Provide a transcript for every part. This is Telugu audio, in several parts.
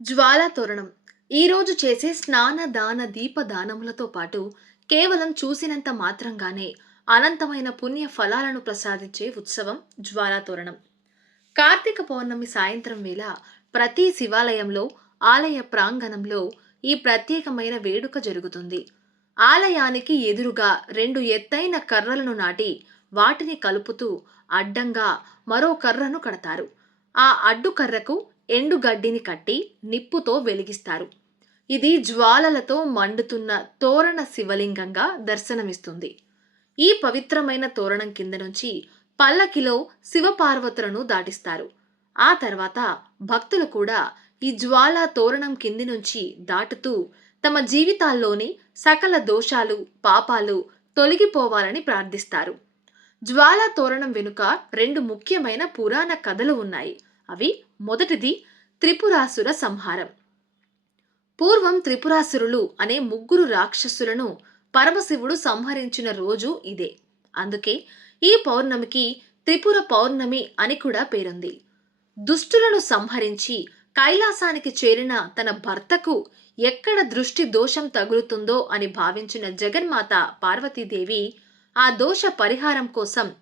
జ్వాలా తోరణం. ఈరోజు చేసే స్నాన దాన దీప దానములతో పాటు కేవలం చూసినంత మాత్రంగానే అనంతమైన పుణ్య ఫలాలను ప్రసాదించే ఉత్సవం జ్వాలా తోరణం. కార్తీక పౌర్ణమి సాయంత్రం వేళ ప్రతి శివాలయంలో ఆలయ ప్రాంగణంలో ఈ ప్రత్యేకమైన వేడుక జరుగుతుంది. ఆలయానికి ఎదురుగా రెండు ఎత్తైన కర్రలను నాటి వాటిని కలుపుతూ అడ్డంగా మరో కర్రను కడతారు. ఆ అడ్డు కర్రకు ఎండుగడ్డిని కట్టి నిప్పుతో వెలిగిస్తారు. ఇది జ్వాలలతో మండుతున్న తోరణ శివలింగంగా దర్శనమిస్తుంది. ఈ పవిత్రమైన తోరణం కింద నుంచి పల్లకిలో శివపార్వతులను దాటిస్తారు. ఆ తర్వాత భక్తులు కూడా ఈ జ్వాల తోరణం కింది నుంచి దాటుతూ తమ జీవితాల్లోని సకల దోషాలు పాపాలు తొలగిపోవాలని ప్రార్థిస్తారు. జ్వాల తోరణం వెనుక రెండు ముఖ్యమైన పురాణ కథలు ఉన్నాయి. అవి మొదటిది త్రిపురాసుర సంహారం. పూర్వం త్రిపురాసురులు అనే ముగ్గురు రాక్షసులను పరమశివుడు సంహరించిన రోజు ఇదే. అందుకే ఈ పౌర్ణమికి త్రిపుర పౌర్ణమి అని కూడా పేరుంది. దుష్టులను సంహరించి కైలాసానికి చేరిన తన భర్తకు ఎక్కడ దృష్టి దోషం తగులుతుందో అని భావించిన జగన్మాత పార్వతీదేవి ఆ దోష పరిహారం కోసం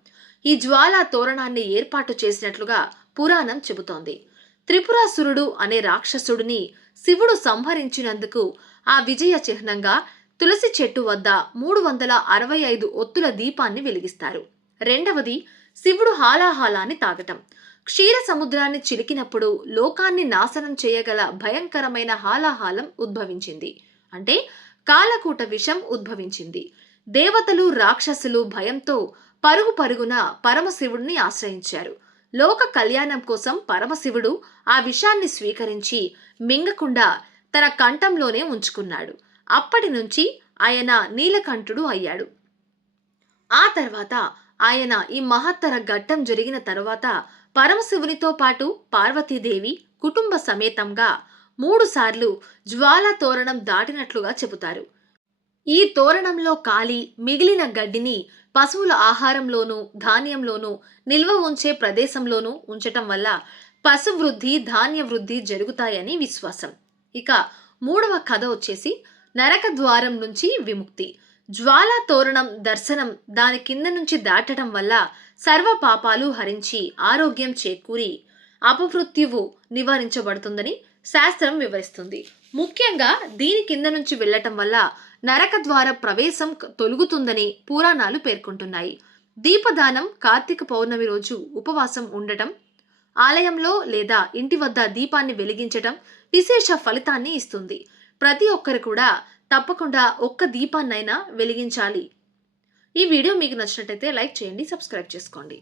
ఈ జ్వాలా తోరణాన్ని ఏర్పాటు చేసినట్లుగా పురాణం చెబుతోంది. త్రిపురాసురుడు అనే రాక్షసుడిని శివుడు సంహరించినందుకు ఆ విజయ చిహ్నంగా తులసి చెట్టు వద్ద మూడు వందల అరవై ఐదు ఒత్తుల దీపాన్ని వెలిగిస్తారు. రెండవది శివుడు హాలాహాలాన్ని తాగటం. క్షీర సముద్రాన్ని చిలికినప్పుడు లోకాన్ని నాశనం చేయగల భయంకరమైన హాలాహాలం ఉద్భవించింది. అంటే కాలకూట విషం ఉద్భవించింది. దేవతలు రాక్షసులు భయంతో పరుగు పరుగున పరమశివుడిని ఆశ్రయించారు. లోక కళ్యాణం కోసం పరమశివుడు ఆ విషాన్ని స్వీకరించి మింగకుండా తన కంఠంలోనే ఉంచుకున్నాడు. అప్పటి నుంచి ఆయన నీలకంఠుడు అయ్యాడు. ఆ తర్వాత ఆయన ఈ మహత్తర ఘట్టం జరిగిన తరువాత పరమశివునితో పాటు పార్వతీదేవి కుటుంబ సమేతంగా మూడుసార్లు జ్వాల తోరణం దాటినట్లుగా చెబుతారు. ఈ తోరణంలో కాలి మిగిలిన గడ్డిని పశువుల ఆహారంలోనూ ధాన్యంలోనూ నిల్వ ఉంచే ప్రదేశంలోనూ ఉంచటం వల్ల పశువృద్ధి ధాన్య వృద్ధి జరుగుతాయని విశ్వాసం. ఇక మూడవ కథ వచ్చేసి నరక ద్వారం నుంచి విముక్తి. జ్వాల తోరణం దర్శనం దాని కింద నుంచి దాటడం వల్ల సర్వ పాపాలు హరించి ఆరోగ్యం చేకూరి అపమృత్యువు నివారించబడుతుందని శాస్త్రం వివరిస్తుంది. ముఖ్యంగా దీని కింద నుంచి వెళ్ళటం వల్ల నరక ద్వార ప్రవేశం తొలుగుతుందని పురాణాలు పేర్కొంటున్నాయి. దీపదానం కార్తీక పౌర్ణమి రోజు ఉపవాసం ఉండటం ఆలయంలో లేదా ఇంటి వద్ద దీపాన్ని వెలిగించటం విశేష ఫలితాన్ని ఇస్తుంది. ప్రతి ఒక్కరు కూడా తప్పకుండా ఒక్క దీపాన్నైనా వెలిగించాలి. ఈ వీడియో మీకు నచ్చినట్టయితే లైక్ చేయండి సబ్స్క్రైబ్ చేసుకోండి.